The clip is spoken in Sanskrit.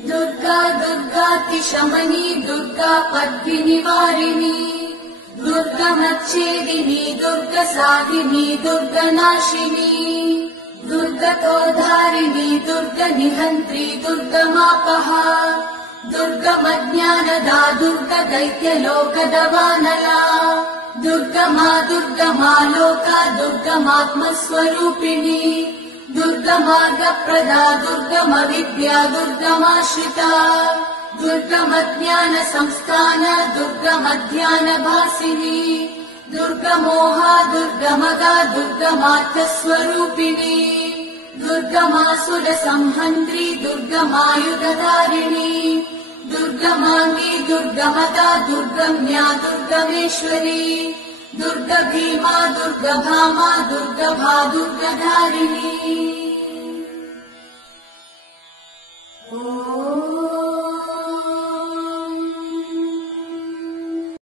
दुर्गा दुर्गातिशमनी दुर्गा पद्मिनिवारिणी दुर्गमच्छेदिनी दुर्गसाधिनी दुर्गनाशिनी दुर्गतोद्धारिणी दुर्गनिहन्त्री दुर्गमापहा दुर्गमज्ञानदा दुर्गदैत्यलोकदवानला दुर्गमा दुर्गमा लोका दुर्गमात्मस्वरूपिणी दुर्गमार्गप्रदा दुर्गमविद्या दुर्गमाश्रिता दुर्गमज्ञानसंस्थान दुर्गमध्यानभासिनी दुर्गमोहा दुर्गमगा दुर्गमार्थस्वरूपिणी दुर्गमासुरसंहन्त्री दुर्गमायुधधारिणी दुर्गमाङ्गी दुर्गमदा दुर्गम्या दुर्गमेश्वरी दुर्गभीमा दुर्गभामा दुर्गभा दुर्गधारिणी।